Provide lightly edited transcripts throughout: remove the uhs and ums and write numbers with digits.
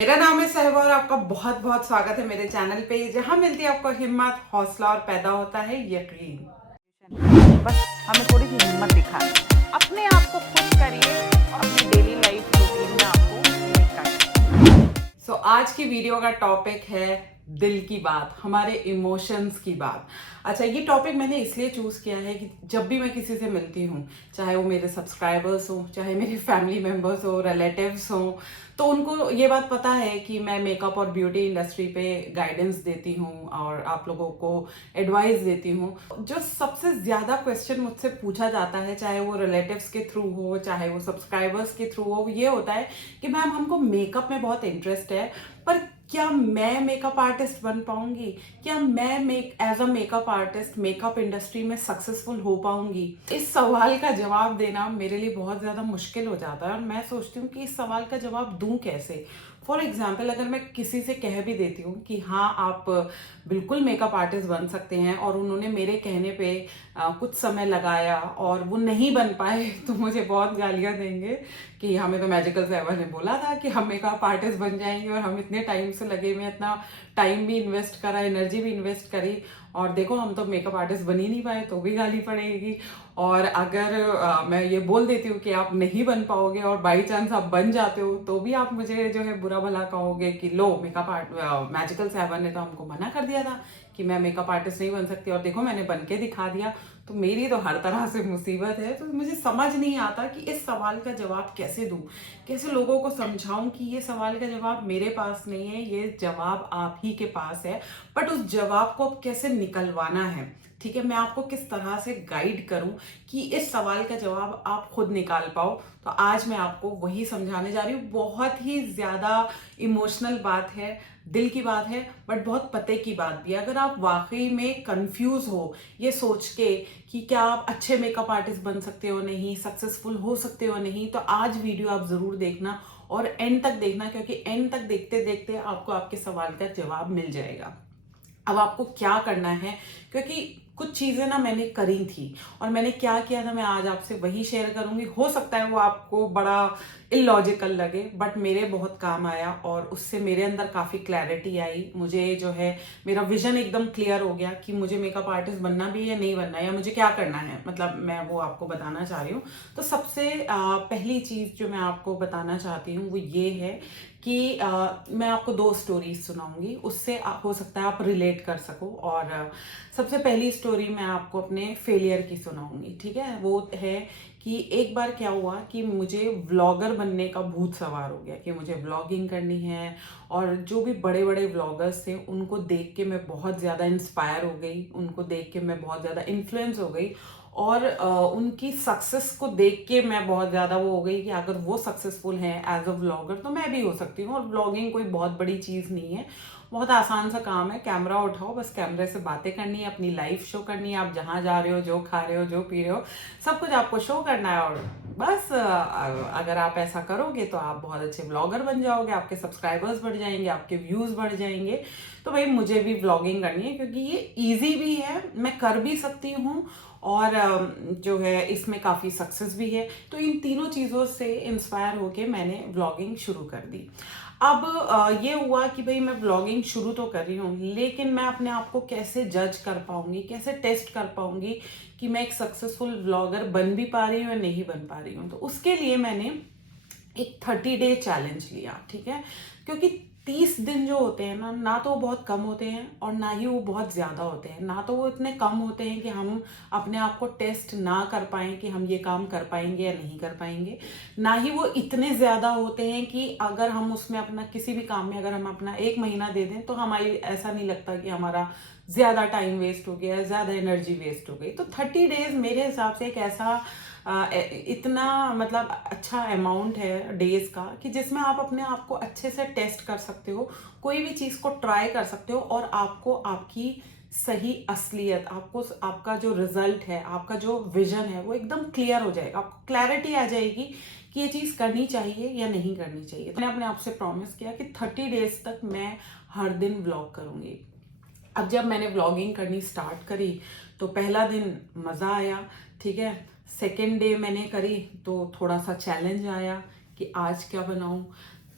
मेरा नाम है सहवा और आपका बहुत बहुत स्वागत है मेरे चैनल पे, जहां मिलती है आपको हिम्मत, हौसला और पैदा होता है यकीन। बस हमें थोड़ी सी हिम्मत दिखानी है। अपने आप को खुश करिए और अपनी डेली लाइफ रूटीन में आपको लेकर आज की वीडियो का टॉपिक है दिल की बात, हमारे इमोशंस की बात। अच्छा, ये टॉपिक मैंने इसलिए चूज किया है कि जब भी मैं किसी से मिलती हूँ, चाहे वो मेरे सब्सक्राइबर्स हो, चाहे मेरे फैमिली मेम्बर्स हो, रिलेटिव्स हो, तो उनको ये बात पता है कि मैं मेकअप और ब्यूटी इंडस्ट्री पे गाइडेंस देती हूँ और आप लोगों को एडवाइस देती हूँ। जो सबसे ज्यादा क्वेश्चन मुझसे पूछा जाता है, चाहे वो रिलेटिव्स के थ्रू हो, चाहे वो सब्सक्राइबर्स के थ्रू हो, ये होता है कि मैम हमको मेकअप में बहुत इंटरेस्ट है, पर क्या मैं मेकअप आर्टिस्ट बन पाऊंगी? क्या मैं as a makeup artist makeup industry में सक्सेसफुल हो पाऊंगी? इस सवाल का जवाब देना मेरे लिए बहुत ज्यादा मुश्किल हो जाता है और मैं सोचती हूँ कि इस सवाल का जवाब दूं कैसे। फॉर एग्जाम्पल, अगर मैं किसी से कह भी देती हूँ कि हाँ आप बिल्कुल मेकअप आर्टिस्ट बन सकते हैं और उन्होंने मेरे कहने पे कुछ समय लगाया और वो नहीं बन पाए, तो मुझे बहुत गालियां देंगे कि हमें तो मैजिकल सेवन ने बोला था कि हम मेकअप आर्टिस्ट बन जाएंगे और हम इतने टाइम से लगे हुए, इतना टाइम भी इन्वेस्ट करा, एनर्जी भी इन्वेस्ट करी, और देखो हम तो मेकअप आर्टिस्ट बन ही नहीं पाए, तो भी गाली पड़ेगी। और अगर मैं ये बोल देती हूँ कि आप नहीं बन पाओगे और बाई चांस आप बन जाते हो, तो भी आप मुझे जो है बुरा भला कहोगे कि लो मेकअप आर्ट मैजिकल सेवन ने तो हमको मना कर दिया था कि मैं मेकअप आर्टिस्ट नहीं बन सकती, और देखो मैंने बन के दिखा दिया। तो मेरी तो हर तरह से मुसीबत है। तो मुझे समझ नहीं आता कि इस सवाल का जवाब कैसे दूं, कैसे लोगों को समझाऊं कि ये सवाल का जवाब मेरे पास नहीं है, ये जवाब आप ही के पास है, बट उस जवाब को अब कैसे निकलवाना है। ठीक है, मैं आपको किस तरह से गाइड करूं कि इस सवाल का जवाब आप खुद निकाल पाओ। तो आज मैं आपको वही समझाने जा रही हूँ। बहुत ही ज्यादा इमोशनल बात है, दिल की बात है, बट बहुत पते की बात भी है। अगर आप वाकई में कंफ्यूज हो ये सोच के कि क्या आप अच्छे मेकअप आर्टिस्ट बन सकते हो नहीं, सक्सेसफुल हो सकते हो नहीं, तो आज वीडियो आप जरूर देखना और एंड तक देखना, क्योंकि एंड तक देखते देखते आपको आपके सवाल का जवाब मिल जाएगा। अब आपको क्या करना है, क्योंकि कुछ चीजें ना मैंने करी थी और मैंने क्या किया था मैं आज आपसे वही शेयर करूंगी। हो सकता है वो आपको बड़ा इलॉजिकल लगे, बट मेरे बहुत काम आया और उससे मेरे अंदर काफी क्लैरिटी आई। मुझे जो है मेरा विजन एकदम क्लियर हो गया कि मुझे मेकअप आर्टिस्ट बनना भी है या नहीं बनना है, या मुझे क्या करना है, मतलब मैं वो आपको बताना चाह रही हूँ। तो सबसे पहली चीज जो मैं आपको बताना चाहती हूँ वो ये है कि मैं आपको दो स्टोरीज सुनाऊंगी, उससे हो सकता है आप रिलेट कर सको। और सबसे पहली स्टोरी मैं आपको अपने फेलियर की सुनाऊंगी। ठीक है, वो है कि एक बार क्या हुआ कि मुझे व्लॉगर बनने का भूत सवार हो गया कि मुझे व्लॉगिंग करनी है, और जो भी बड़े बड़े व्लॉगर्स थे उनको देख के मैं बहुत ज़्यादा इंस्पायर हो गई, उनको देख के मैं बहुत ज़्यादा इन्फ्लुएंस हो गई, और उनकी सक्सेस को देख के मैं बहुत ज़्यादा वो हो गई कि अगर वो सक्सेसफुल हैं एज अ व्लॉगर तो मैं भी हो सकती हूँ। और व्लॉगिंग कोई बहुत बड़ी चीज़ नहीं है, बहुत आसान सा काम है। कैमरा उठाओ, बस कैमरे से बातें करनी है, अपनी लाइफ शो करनी है, आप जहाँ जा रहे हो, जो खा रहे हो, जो पी रहे हो, सब कुछ आपको शो करना है। और बस अगर आप ऐसा करोगे तो आप बहुत अच्छे व्लॉगर बन जाओगे, आपके सब्सक्राइबर्स बढ़ जाएंगे, आपके व्यूज़ बढ़ जाएंगे। तो भाई मुझे भी व्लॉगिंग करनी है क्योंकि ये ईजी भी है, मैं कर भी सकती हूँ, और जो है इसमें काफ़ी सक्सेस भी है। तो इन तीनों चीज़ों से इंस्पायर होके मैंने व्लॉगिंग शुरू कर दी। अब ये हुआ कि भाई मैं व्लॉगिंग शुरू तो कर रही हूँ, लेकिन मैं अपने आप को कैसे जज कर पाऊंगी, कैसे टेस्ट कर पाऊंगी कि मैं एक सक्सेसफुल व्लॉगर बन भी पा रही हूँ या नहीं बन पा रही हूँ। तो उसके लिए मैंने एक 30 डे चैलेंज लिया। ठीक है, क्योंकि 30 दिन जो होते हैं ना, ना तो वो बहुत कम होते हैं और ना ही वो बहुत ज़्यादा होते हैं। ना तो वो इतने कम होते हैं कि हम अपने आप को टेस्ट ना कर पाएं कि हम ये काम कर पाएंगे या नहीं कर पाएंगे, ना ही वो इतने ज़्यादा होते हैं कि अगर हम उसमें अपना किसी भी काम में अगर हम अपना 1 महीना दे दें तो हमारी ऐसा नहीं लगता कि हमारा ज़्यादा टाइम वेस्ट हो गया, ज़्यादा एनर्जी वेस्ट हो गई। तो 30 डेज मेरे हिसाब से एक ऐसा इतना मतलब अच्छा अमाउंट है डेज का कि जिसमें आप अपने आप को अच्छे से टेस्ट कर सकते हो, कोई भी चीज़ को ट्राई कर सकते हो, और आपको आपकी सही असलियत, आपको आपका जो रिजल्ट है, आपका जो विजन है वो एकदम क्लियर हो जाएगा, आपको क्लैरिटी आ जाएगी कि ये चीज़ करनी चाहिए या नहीं करनी चाहिए। मैंने अपने आप से प्रॉमिस किया कि 30 डेज तक मैं हर दिन व्लॉग करूँगी। अब जब मैंने व्लॉगिंग करनी स्टार्ट करी तो पहला दिन मज़ा आया, ठीक है। सेकेंड डे मैंने करी तो थोड़ा सा चैलेंज आया कि आज क्या बनाऊं।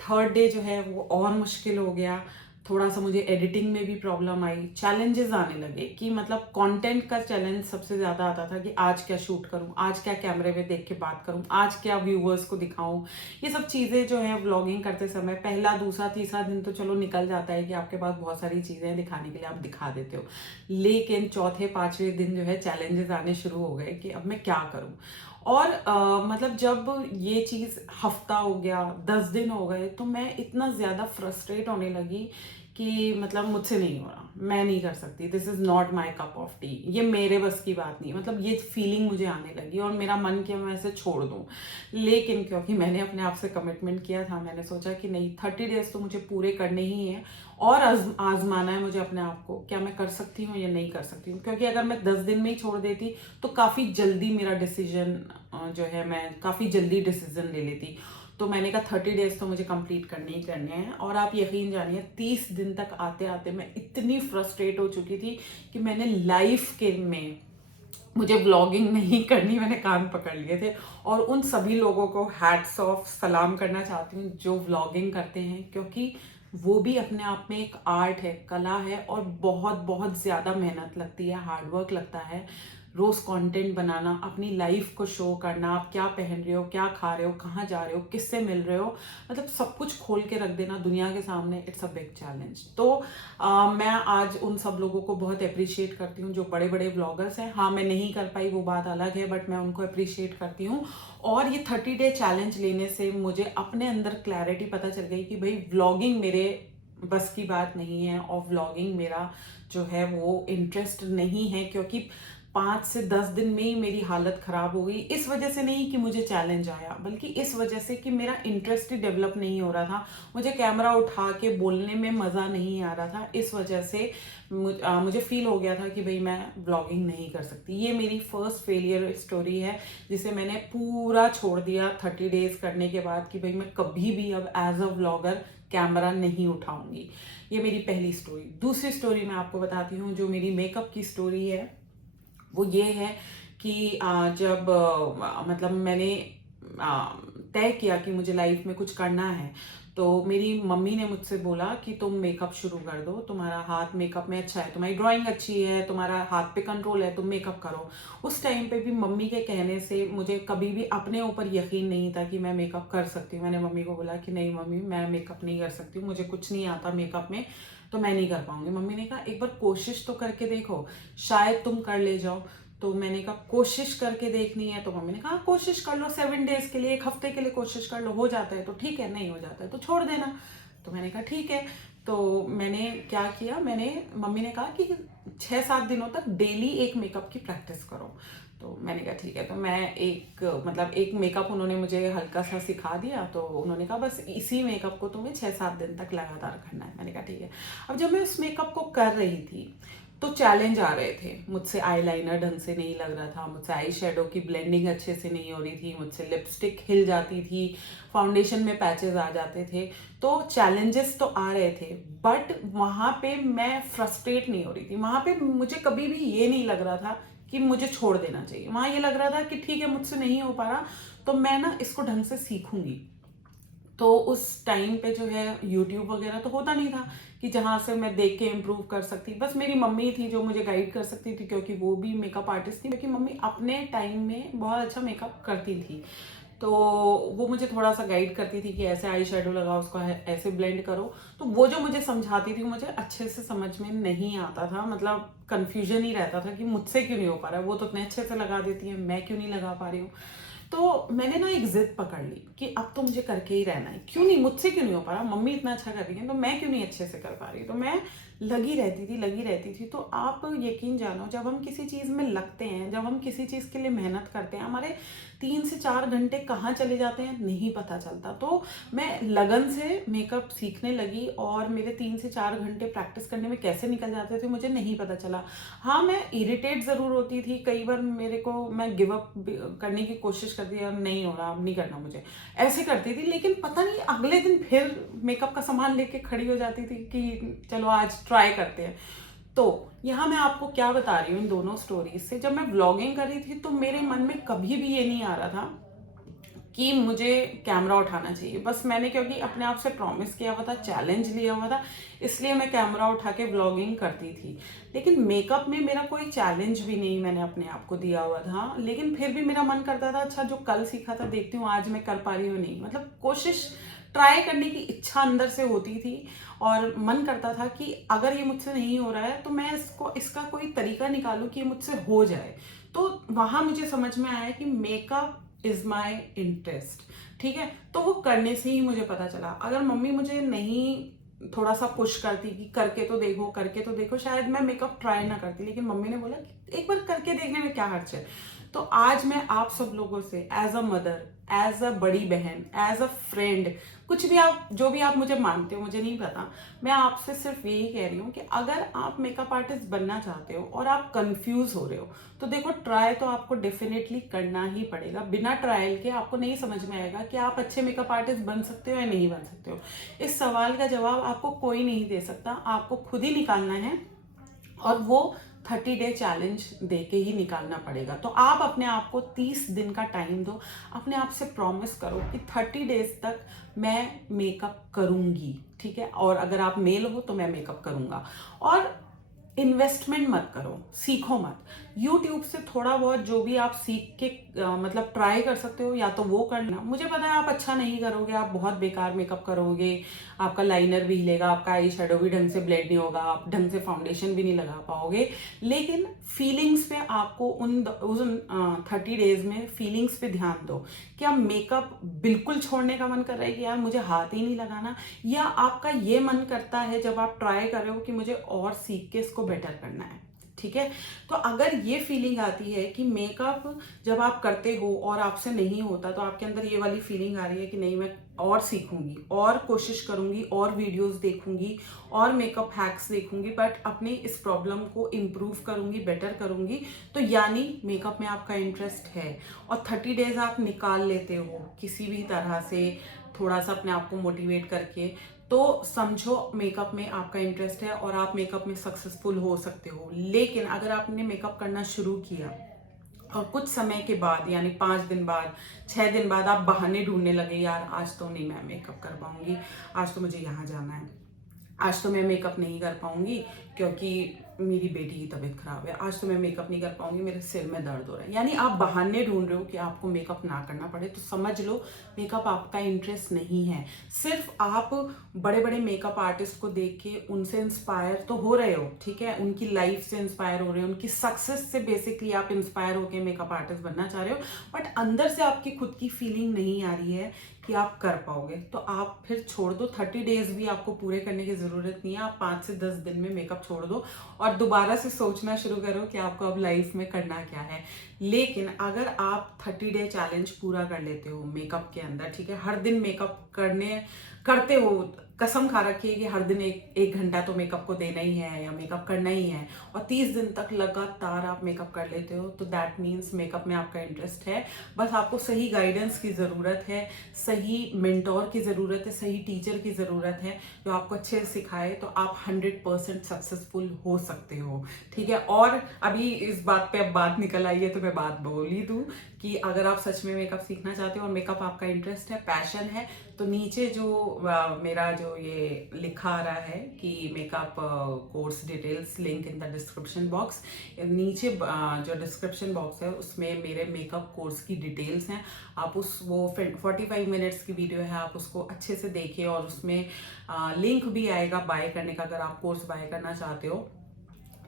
थर्ड डे जो है वो और मुश्किल हो गया, थोड़ा सा मुझे एडिटिंग में भी प्रॉब्लम आई, चैलेंजेस आने लगे कि मतलब कंटेंट का चैलेंज सबसे ज़्यादा आता था कि आज क्या शूट करूं, आज क्या कैमरे में देख के बात करूं, आज क्या व्यूअर्स को दिखाऊं। ये सब चीज़ें जो है व्लॉगिंग करते समय पहला दूसरा तीसरा दिन तो चलो निकल जाता है कि आपके पास बहुत सारी चीज़ें दिखाने के लिए आप दिखा देते हो, लेकिन चौथे पाँचवें दिन जो है चैलेंजेस आने शुरू हो गए कि अब मैं क्या करूं। और मतलब जब ये चीज़ हफ्ता हो गया, 10 दिन हो गए, तो मैं इतना ज़्यादा फ्रस्ट्रेट होने लगी कि मतलब मुझसे नहीं हो रहा, मैं नहीं कर सकती, this is not my cup of T, ये मेरे बस की बात नहीं। मतलब ये फीलिंग मुझे आने लगी और मेरा मन किया मैं इसे छोड़ दूँ। लेकिन क्योंकि मैंने अपने आप से कमिटमेंट किया था, मैंने सोचा कि नहीं, 30 डेज तो मुझे पूरे करने ही हैं और आजमाना है मुझे अपने आप को, क्या मैं कर सकती हूँ या नहीं कर सकती हूँ। क्योंकि अगर मैं 10 दिन में ही छोड़ देती तो काफ़ी जल्दी मेरा डिसीजन जो है, मैं काफ़ी जल्दी डिसीजन ले लेती। तो मैंने कहा 30 डेज तो मुझे कंप्लीट करने ही करने हैं। और आप यकीन जानिए 30 दिन तक आते आते मैं इतनी फ्रस्ट्रेट हो चुकी थी कि मैंने लाइफ के में मुझे व्लॉगिंग नहीं करनी, मैंने कान पकड़ लिए थे। और उन सभी लोगों को हैट्स ऑफ सलाम करना चाहती हूँ जो व्लॉगिंग करते हैं, क्योंकि वो भी अपने आप में एक आर्ट है, कला है, और बहुत बहुत ज़्यादा मेहनत लगती है, हार्डवर्क लगता है। रोज़ कंटेंट बनाना, अपनी लाइफ को शो करना, आप क्या पहन रहे हो, क्या खा रहे हो, कहाँ जा रहे हो, किससे मिल रहे हो, मतलब सब कुछ खोल के रख देना दुनिया के सामने, इट्स अ बिग चैलेंज। तो मैं आज उन सब लोगों को बहुत अप्रिशिएट करती हूँ जो बड़े बड़े व्लॉगर्स हैं। हाँ, मैं नहीं कर पाई वो बात अलग है, बट मैं उनको अप्रिशिएट करती हूँ। और ये 30 डे चैलेंज लेने से मुझे अपने अंदर क्लैरिटी पता चल गई कि भाई व्लॉगिंग मेरे बस की बात नहीं है और व्लॉगिंग मेरा जो है वो इंटरेस्ट नहीं है। क्योंकि 5 से 10 दिन में ही मेरी हालत खराब हो गई, इस वजह से नहीं कि मुझे चैलेंज आया, बल्कि इस वजह से कि मेरा इंटरेस्ट ही डेवलप नहीं हो रहा था, मुझे कैमरा उठा के बोलने में मज़ा नहीं आ रहा था। इस वजह से मुझे फील हो गया था कि भाई मैं ब्लॉगिंग नहीं कर सकती। ये मेरी फर्स्ट फेलियर स्टोरी है जिसे मैंने पूरा छोड़ दिया 30 डेज करने के बाद कि भाई मैं कभी भी अब एज अ व्लॉगर कैमरा नहीं उठाऊंगी। ये मेरी पहली स्टोरी। दूसरी स्टोरी मैं आपको बताती हूँ, जो मेरी मेकअप की स्टोरी है, वो ये है कि जब मतलब मैंने तय किया कि मुझे लाइफ में कुछ करना है, तो मेरी मम्मी ने मुझसे बोला कि तुम मेकअप शुरू कर दो, तुम्हारा हाथ मेकअप में अच्छा है, तुम्हारी ड्राइंग अच्छी है, तुम्हारा हाथ पे कंट्रोल है, तुम मेकअप करो। उस टाइम पे भी मम्मी के कहने से मुझे कभी भी अपने ऊपर यकीन नहीं था कि मैं मेकअप कर सकती हूँ। मैंने मम्मी को बोला कि नहीं मम्मी, मैं मेकअप नहीं कर सकती हूँ, मुझे कुछ नहीं आता मेकअप में, तो मैं नहीं कर पाऊंगी। मम्मी ने कहा एक बार कोशिश तो करके देखो, शायद तुम कर ले जाओ। तो मैंने कहा कोशिश करके देखनी है, तो मम्मी ने कहा कोशिश कर लो, 7 डेज के लिए, 1 हफ्ते के लिए कोशिश कर लो, हो जाता है तो ठीक है, नहीं हो जाता है तो छोड़ देना। तो मैंने कहा ठीक है। तो मैंने क्या किया, मम्मी ने कहा कि 6-7 दिनों तक डेली एक मेकअप की प्रैक्टिस करो। तो मैंने कहा ठीक है। तो मैं एक मेकअप उन्होंने मुझे हल्का सा सिखा दिया, तो उन्होंने कहा बस इसी मेकअप को तुम्हें 6-7 दिन तक लगातार करना है। मैंने कहा ठीक है। अब जब मैं उस मेकअप को कर रही थी तो चैलेंज आ रहे थे, मुझसे आईलाइनर ढंग से नहीं लग रहा था, मुझसे आई शेडो की ब्लेंडिंग अच्छे से नहीं हो रही थी, मुझसे लिपस्टिक हिल जाती थी, फाउंडेशन में पैचेस आ जाते थे। तो चैलेंजेस तो आ रहे थे, बट वहाँ पे मैं फ्रस्ट्रेट नहीं हो रही थी। वहाँ पे मुझे कभी भी ये नहीं लग रहा था कि मुझे छोड़ देना चाहिए। वहाँ ये लग रहा था कि ठीक है, मुझसे नहीं हो पा रहा तो मैं ना इसको ढंग से सीखूंगी। तो उस टाइम पे जो है यूट्यूब वगैरह तो होता नहीं था कि जहाँ से मैं देख के इम्प्रूव कर सकती। बस मेरी मम्मी थी जो मुझे गाइड कर सकती थी, क्योंकि वो भी मेकअप आर्टिस्ट थी। क्योंकि मम्मी अपने टाइम में बहुत अच्छा मेकअप करती थी, तो वो मुझे थोड़ा सा गाइड करती थी कि ऐसे आई शेडो लगाओ, उसको ऐसे ब्लेंड करो। तो वो जो मुझे समझाती थी मुझे अच्छे से समझ में नहीं आता था, मतलब कन्फ्यूजन ही रहता था कि मुझसे क्यों नहीं हो पा रहा है, वो तो इतने अच्छे से लगा देती है, मैं क्यों नहीं लगा पा रही हूँ। तो मैंने ना एक जिद पकड़ ली कि अब तो मुझे करके ही रहना है, क्यों नहीं, मुझसे क्यों नहीं हो पा रहा, मम्मी इतना अच्छा कर रही है तो मैं क्यों नहीं अच्छे से कर पा रही। तो मैं लगी रहती थी। तो आप यकीन जानो, जब हम किसी चीज़ में लगते हैं, जब हम किसी चीज़ के लिए मेहनत करते हैं, हमारे 3 से 4 घंटे कहाँ चले जाते हैं नहीं पता चलता। तो मैं लगन से मेकअप सीखने लगी और मेरे 3 से 4 घंटे प्रैक्टिस करने में कैसे निकल जाते थे मुझे नहीं पता चला। हाँ, मैं इरिटेट ज़रूर होती थी कई बार, मैं गिव अप करने की कोशिश करती थी, नहीं हो रहा, अब नहीं करना मुझे, ऐसे करती थी। लेकिन पता नहीं अगले दिन फिर मेकअप का सामान लेके खड़ी हो जाती थी कि चलो आज ट्राई करते हैं। तो यहाँ मैं आपको क्या बता रही हूँ इन दोनों स्टोरीज से, जब मैं व्लॉगिंग कर रही थी तो मेरे मन में कभी भी ये नहीं आ रहा था कि मुझे कैमरा उठाना चाहिए। बस मैंने क्योंकि अपने आप से प्रॉमिस किया हुआ था, चैलेंज लिया हुआ था, इसलिए मैं कैमरा उठा के व्लॉगिंग करती थी। लेकिन मेकअप में मेरा कोई चैलेंज भी नहीं मैंने अपने आप को दिया हुआ था, लेकिन फिर भी मेरा मन करता था अच्छा जो कल सीखा था देखती हूँ आज मैं कर पा रही हूँ नहीं, मतलब कोशिश ट्राई करने की इच्छा अंदर से होती थी और मन करता था कि अगर ये मुझसे नहीं हो रहा है तो मैं इसका कोई तरीका निकालूं कि ये मुझसे हो जाए। तो वहां मुझे समझ में आया कि मेकअप इज माई इंटरेस्ट, ठीक है। तो वो करने से ही मुझे पता चला। अगर मम्मी मुझे नहीं थोड़ा सा पुश करती कि करके तो देखो करके तो देखो, शायद मैं मेकअप ट्राई ना करती। लेकिन मम्मी ने बोला कि एक बार करके देखने में क्या हर्ज है। तो आज मैं आप सब लोगों से as a mother, as a बड़ी बहन, एज अ फ्रेंड, कुछ भी आप जो भी आप मुझे मानते हो मुझे नहीं पता, मैं आपसे सिर्फ यही कह रही हूँ कि अगर आप मेकअप आर्टिस्ट बनना चाहते हो और आप कंफ्यूज हो रहे हो तो देखो ट्राई तो आपको डेफिनेटली करना ही पड़ेगा। बिना ट्रायल के आपको नहीं समझ में आएगा कि आप अच्छे मेकअप आर्टिस्ट बन सकते हो या नहीं बन सकते हो। इस सवाल का जवाब आपको कोई नहीं दे सकता, आपको खुद ही निकालना है और वो 30 डे चैलेंज दे के ही निकालना पड़ेगा। तो आप अपने आप को 30 दिन का टाइम दो, अपने आप से प्रॉमिस करो कि 30 डेज तक मैं मेकअप करूंगी, ठीक है। और अगर आप मेल हो तो मैं मेकअप करूंगा। और इन्वेस्टमेंट मत करो, सीखो मत। यूट्यूब से थोड़ा बहुत जो भी आप सीख के मतलब ट्राई कर सकते हो या तो वो करना। मुझे पता है आप अच्छा नहीं करोगे, आप बहुत बेकार मेकअप करोगे, आपका लाइनर भी हिलेगा, आपका आई शेडो भी ढंग से ब्लेंड नहीं होगा, आप ढंग से फाउंडेशन भी नहीं लगा पाओगे। लेकिन फीलिंग्स पे आपको उन 30 डेज में फीलिंग्स पे ध्यान दो। क्या मेकअप बिल्कुल छोड़ने का मन कर रहा है कि यार मुझे हाथ ही नहीं लगाना, या आपका ये मन करता है जब आप ट्राई कर रहे हो कि मुझे और सीख के इसको बेटर करना है, ठीक है। तो अगर ये फीलिंग आती है कि मेकअप जब आप करते हो और आपसे नहीं होता तो आपके अंदर ये वाली फीलिंग आ रही है कि नहीं मैं और सीखूंगी और कोशिश करूंगी और वीडियोस देखूंगी और मेकअप हैक्स देखूंगी, बट अपनी इस प्रॉब्लम को इम्प्रूव करूंगी, बेटर करूंगी, तो यानी मेकअप में आपका इंटरेस्ट है और 30 डेज आप निकाल लेते हो किसी भी तरह से थोड़ा सा अपने आप को मोटिवेट करके, तो समझो मेकअप में आपका इंटरेस्ट है और आप मेकअप में सक्सेसफुल हो सकते हो। लेकिन अगर आपने मेकअप करना शुरू किया और कुछ समय के बाद यानी 5 दिन बाद, 6 दिन बाद आप बहाने ढूंढने लगे, यार आज तो नहीं मैं मेकअप कर पाऊंगी, आज तो मुझे यहाँ जाना है, आज तो मैं मेकअप नहीं कर पाऊंगी क्योंकि मेरी बेटी की तबीयत खराब है, आज तो मैं मेकअप नहीं कर पाऊंगी मेरे सिर में दर्द हो रहा है, यानी आप बहाने ढूंढ रहे हो कि आपको मेकअप ना करना पड़े, तो समझ लो मेकअप आपका इंटरेस्ट नहीं है। सिर्फ आप बड़े बड़े मेकअप आर्टिस्ट को देख के उनसे इंस्पायर तो हो रहे हो, ठीक है, उनकी लाइफ से इंस्पायर हो रहे हो, उनकी सक्सेस से बेसिकली आप इंस्पायर होकर मेकअप आर्टिस्ट बनना चाह रहे हो, बट अंदर से आपकी खुद की फीलिंग नहीं आ रही है कि आप कर पाओगे, तो आप फिर छोड़ दो। 30 डेज भी आपको पूरे करने की जरूरत नहीं है, आप 5 से 10 दिन में मेकअप छोड़ दो और दोबारा से सोचना शुरू करो कि आपको अब लाइफ में करना क्या है। लेकिन अगर आप 30 डे चैलेंज पूरा कर लेते हो मेकअप के अंदर, ठीक है, हर दिन मेकअप करते हो, कसम खा रखी है कि हर दिन एक घंटा तो मेकअप को देना ही है या मेकअप करना ही है, और 30 दिन तक लगातार आप मेकअप कर लेते हो, तो दैट मीन्स मेकअप में आपका इंटरेस्ट है। बस आपको सही गाइडेंस की ज़रूरत है, सही मेंटोर की ज़रूरत है, सही टीचर की ज़रूरत है जो आपको अच्छे से सिखाए, तो आप 100% सक्सेसफुल हो सकते हो, ठीक है। और अभी इस बात पे अब बात निकल आई है तो मैं बात बोल ही दूँ कि अगर आप सच में मेकअप सीखना चाहते हो और मेकअप आपका इंटरेस्ट है, पैशन है, तो नीचे जो मेरा जो ये लिखा आ रहा है कि makeup course details, link in the description box, नीचे जो डिस्क्रिप्शन बॉक्स है उसमें मेरे मेकअप कोर्स की डिटेल्स हैं। आप वो 45 मिनट्स की वीडियो है, आप उसको अच्छे से देखिए और उसमें लिंक भी आएगा बाय करने का। अगर आप कोर्स बाय करना चाहते हो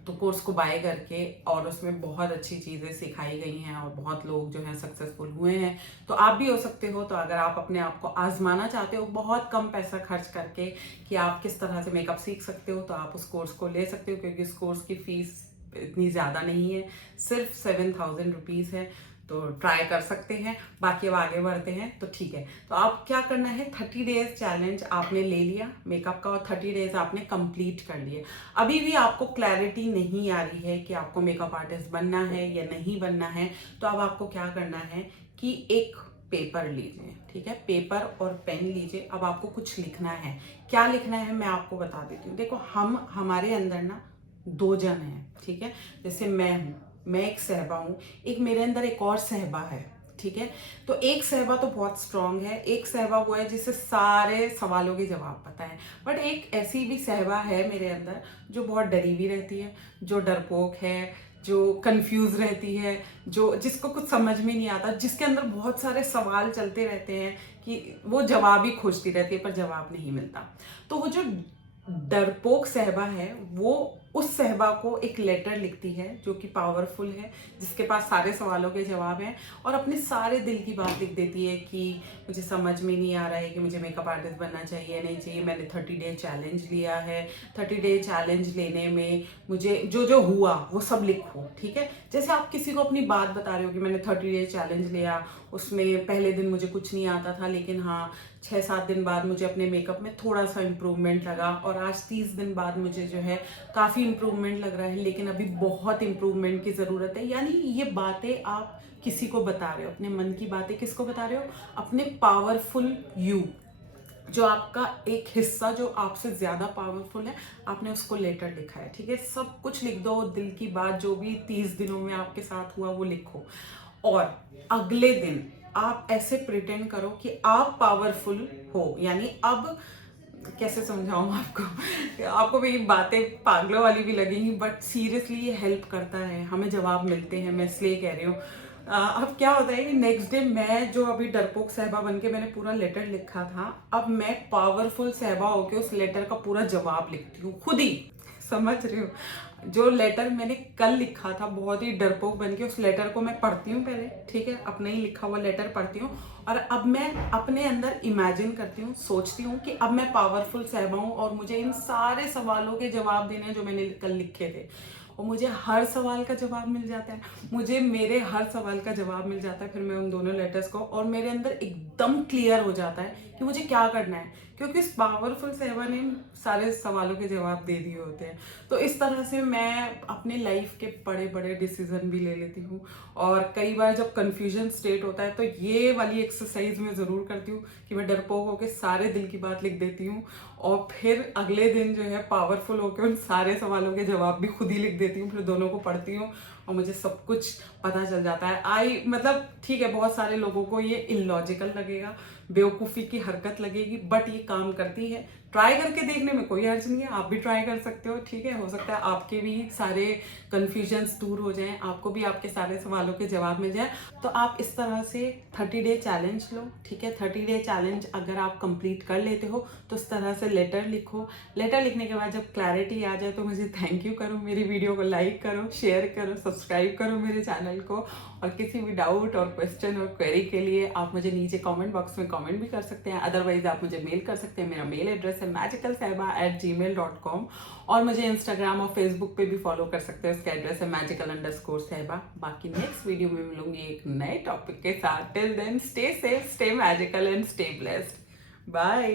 तो कोर्स को बाय करके, और उसमें बहुत अच्छी चीज़ें सिखाई गई हैं और बहुत लोग जो हैं सक्सेसफुल हुए हैं, तो आप भी हो सकते हो। तो अगर आप अपने आप को आजमाना चाहते हो बहुत कम पैसा खर्च करके कि आप किस तरह से मेकअप सीख सकते हो, तो आप उस कोर्स को ले सकते हो, क्योंकि इस कोर्स की फीस इतनी ज़्यादा नहीं है, सिर्फ 7000 रुपीज़ है, तो ट्राई कर सकते हैं। बाकी अब आगे बढ़ते हैं, तो ठीक है। तो आप क्या करना है, 30 डेज चैलेंज आपने ले लिया मेकअप का और 30 डेज आपने कंप्लीट कर लिए। अभी भी आपको क्लैरिटी नहीं आ रही है कि आपको मेकअप आर्टिस्ट बनना है या नहीं बनना है, तो अब आपको क्या करना है कि एक पेपर लीजिए, ठीक है, पेपर और पेन लीजिए। अब आपको कुछ लिखना है। क्या लिखना है मैं आपको बता देती हूँ। देखो, हमारे अंदर ना 2 जन हैं, ठीक है, जैसे मैं हूँ, मैं एक सहबा हूँ, एक मेरे अंदर एक और सहबा है, ठीक है। तो एक सहबा तो बहुत स्ट्रांग है, एक सहबा वो है जिससे सारे सवालों के जवाब पता है। बट एक ऐसी भी सहबा है मेरे अंदर जो बहुत डरी हुई रहती है, जो डरपोक है, जो कंफ्यूज रहती है, जो जिसको कुछ समझ में नहीं आता, जिसके अंदर बहुत सारे सवाल चलते रहते हैं कि वो जवाब ही खोजती रहती है पर जवाब नहीं मिलता। तो वो जो डरपोक सहबा है वो उस सहबा को एक लेटर लिखती है जो कि पावरफुल है, जिसके पास सारे सवालों के जवाब हैं, और अपने सारे दिल की बात लिख देती है कि मुझे समझ में नहीं आ रहा है कि मुझे मेकअप आर्टिस्ट बनना चाहिए नहीं चाहिए, मैंने 30 डे चैलेंज लिया है, 30 डे चैलेंज लेने में मुझे जो जो हुआ वो सब लिखो, ठीक है। जैसे आप किसी को अपनी बात बता रहे हो कि मैंने 30 डे चैलेंज लिया, उसमें पहले दिन मुझे कुछ नहीं आता था, लेकिन हाँ 6-7 दिन बाद मुझे अपने मेकअप में थोड़ा सा इम्प्रूवमेंट लगा, और आज 30 दिन बाद मुझे जो है काफ़ी इम्प्रूवमेंट लग रहा है, लेकिन अभी बहुत इम्प्रूवमेंट की ज़रूरत है। यानी ये बातें आप किसी को बता रहे हो, अपने मन की बातें किसको बता रहे हो? अपने पावरफुल यू, जो आपका एक हिस्सा जो आपसे ज़्यादा पावरफुल है, आपने उसको लेटर लिखा है, ठीक है। सब कुछ लिख दो, दिल की बात जो भी 30 दिनों में आपके साथ हुआ वो लिखो, और अगले दिन आप ऐसे प्रिटेंड करो कि आप पावरफुल हो। यानी अब कैसे समझाऊं आपको, आपको मेरी बातें पागलों वाली भी लगेंगी, बट सीरियसली ये हेल्प करता है, हमें जवाब मिलते हैं, मैं इसलिए कह रही हूँ। अब क्या होता है कि नेक्स्ट डे मैं जो अभी डरपोक सहबा बन के मैंने पूरा लेटर लिखा था, अब मैं पावरफुल सहबा होके उस लेटर का पूरा जवाब लिखती हूँ खुद ही, समझ रही हो। जो लेटर मैंने कल लिखा था बहुत ही डरपोक बन के, उस लेटर को मैं पढ़ती हूँ पहले, ठीक है, अपने ही लिखा हुआ लेटर पढ़ती हूँ, और अब मैं अपने अंदर इमेजिन करती हूँ, सोचती हूँ कि अब मैं पावरफुल सहबा हूँ और मुझे इन सारे सवालों के जवाब देने हैं जो मैंने कल लिखे थे, और मुझे हर सवाल का जवाब मिल जाता है, मुझे मेरे हर सवाल का जवाब मिल जाता है। फिर मैं उन दोनों लेटर्स को, और मेरे अंदर एकदम क्लियर हो जाता है कि मुझे क्या करना है, क्योंकि इस पावरफुल सहबा ने सारे सवालों के जवाब दे दिए होते हैं। तो इस तरह से मैं अपने लाइफ के बड़े बड़े डिसीजन भी ले लेती हूँ, और कई बार जब कंफ्यूजन स्टेट होता है तो ये वाली एक्सरसाइज मैं ज़रूर करती हूँ कि मैं डरपोक होकर सारे दिल की बात लिख देती हूँ, और फिर अगले दिन जो है पावरफुल होकर उन सारे सवालों के जवाब भी खुद ही लिख देती हूँ, फिर दोनों को पढ़ती हूँ और मुझे सब कुछ पता चल जाता है। मतलब ठीक है, बहुत सारे लोगों को ये इलॉजिकल लगेगा, बेवकूफ़ी की हरकत लगेगी, बट ये काम करती है। ट्राई करके देखने में कोई हर्ज नहीं है, आप भी ट्राई कर सकते हो, ठीक है। हो सकता है आपके भी सारे कन्फ्यूजन्स दूर हो जाएं, आपको भी आपके सारे सवालों के जवाब मिल जाए। तो आप इस तरह से 30 डे चैलेंज लो, ठीक है। 30 डे चैलेंज अगर आप कंप्लीट कर लेते हो तो इस तरह से लेटर लिखो। लेटर लिखने के बाद जब क्लैरिटी आ जाए तो मुझे थैंक यू करो, मेरी वीडियो को लाइक करो, शेयर करो, सब्सक्राइब करो मेरे चैनल को, और किसी भी डाउट और क्वेश्चन और क्वेरी के लिए आप मुझे नीचे कमेंट बॉक्स में कमेंट भी कर सकते हैं। अदरवाइज आप मुझे मेल कर सकते हैं, मेरा मेल एड्रेस है magicalsehba@gmail.com, और मुझे इंस्टाग्राम और फेसबुक पे भी फॉलो कर सकते हैं, उसका एड्रेस है magical_sehba। बाकी नेक्स्ट वीडियो में मिलूंगी एक नए टॉपिक के साथ। Till then stay safe, stay magical and stay blessed. Bye.